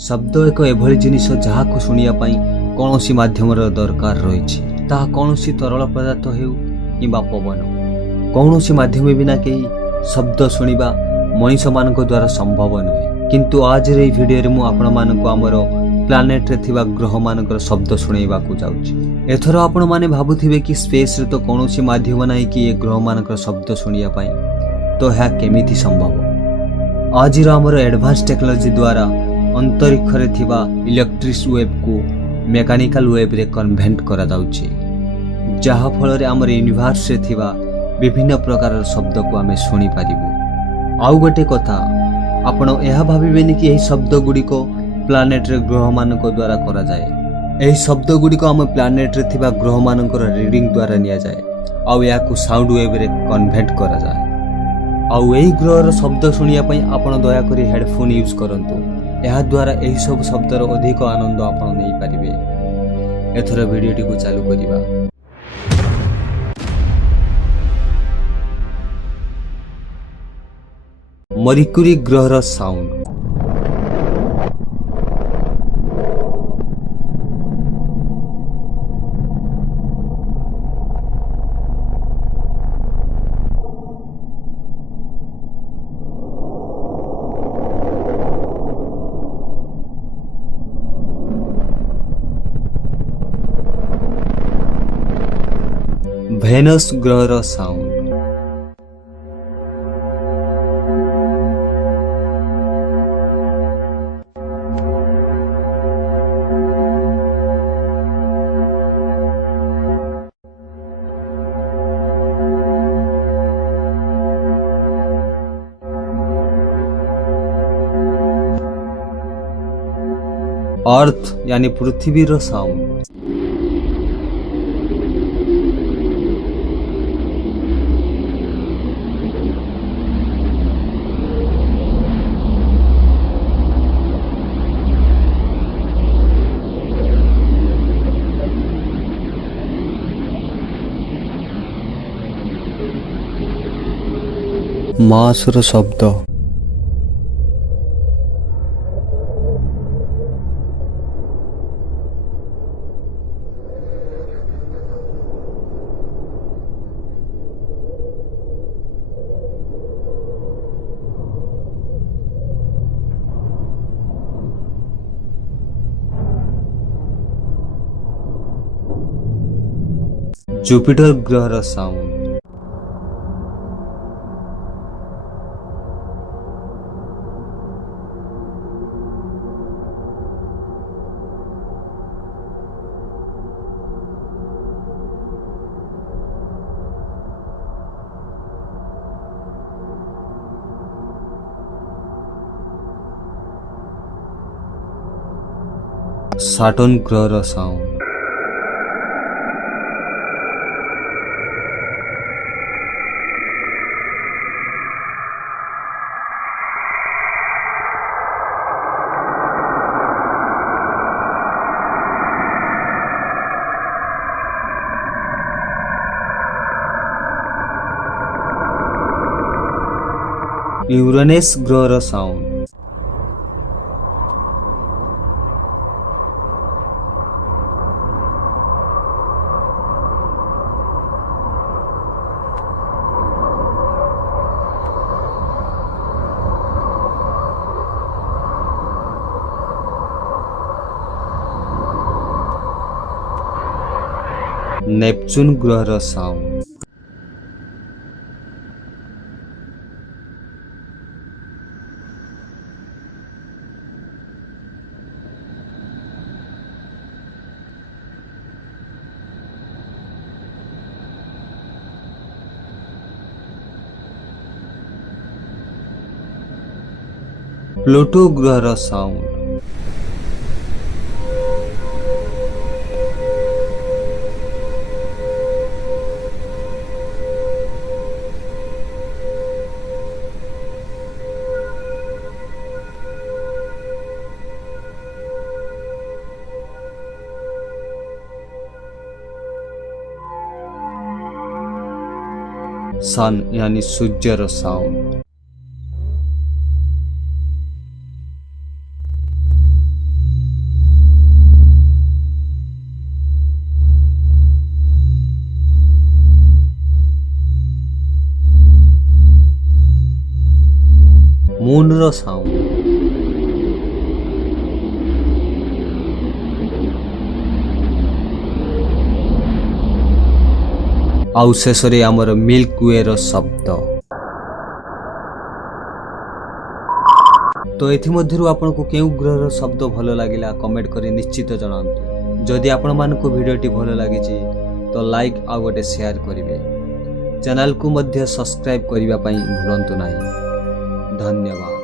शब्द एक एभली जिनिस जहाँ शुणा कौन मध्यम दरकार रही कौन तरल पदार्थ हो कि पवन कौन मध्यम बिना कहीं शब्द शुणा मनीष मान द्वारा संभव नुहे। किंतु आज ये भिडियो में आपण मानक आमर प्लानेट रे थिबा ग्रह मानकर शब्द शुणेबा को जाउछि। एथर आपण माने भाबुथिबे कि स्पेस रे तो कौन माध्यम नाही कि ये ग्रह मानकर शब्द शुणिया पाई, तो यह केमिति संभव। आज आमर एडवांस टेक्नोलोजी द्वारा अंतरिक्ष रे थिबा इलेक्ट्रिक वेव को मेकानिकल वेव रे कन्वर्ट करा जाउछि, जहा फल रे आमर यूनिवर्स रे थिबा विभिन्न प्रकार शब्द को आमे शुणी पारिबु। आउ गोटे कथा आपण यह भाबिबेनि कि एही शब्द गुडी को प्लानेट रे ग्रह मानक द्वारा करा जाए। एही शब्द गुडी को आम प्लानेट रे थिबा ग्रह मानकर रीडिंग द्वारा निया जाए आउ या को साउंड वेव रे कन्वर्ट करा जाए। आउ एही ग्रह रो शब्द शुणिया पई आपण दया करी हेडफोन यूज करंतु। यह द्वारा एही सब शब्दर अधिक आनंद आपण नै पारिबे। एथर भिडियोटी को चालू करिबा। मर्क्यूरी ग्रहर साउंड। वेनस ग्रहर साउंड। अर्थ यानी पृथ्वी रो साउंड। मास रो शब्द। जुपिटर ग्रहर साउंड। saturn ग्रहर साउंड। यूरानस ग्रहर साउंड। नेपच्यून ग्रहर साउंड। प्लूटो ग्रहर साउंड। सन यानी सूर्यर साउंड। ମୁନ୍ର ସାଉଣ୍ଡ। ଆଉ ଶେଷରେ ଆମର ମିଲ୍କ ୱେର ଶବ୍ଦ। ତ ଏଥିମଧ୍ୟରୁ ଆପଣଙ୍କୁ କେଉଁ ଗ୍ରହର ଶବ୍ଦ ଭଲ ଲାଗିଲା କମେଣ୍ଟ କରି ନିଶ୍ଚିତ ଜଣାନ୍ତୁ। ଯଦି ଆପଣମାନଙ୍କୁ ଭିଡ଼ିଓଟି ଭଲ ଲାଗିଛି ତ ଲାଇକ୍ ଆଉ ଗୋଟେ ସେୟାର କରିବେ। ଚ୍ୟାନେଲକୁ ମଧ୍ୟ ସବସ୍କ୍ରାଇବ୍ କରିବା ପାଇଁ ଭୁଲନ୍ତୁ ନାହିଁ। ଧନ୍ୟବାଦ।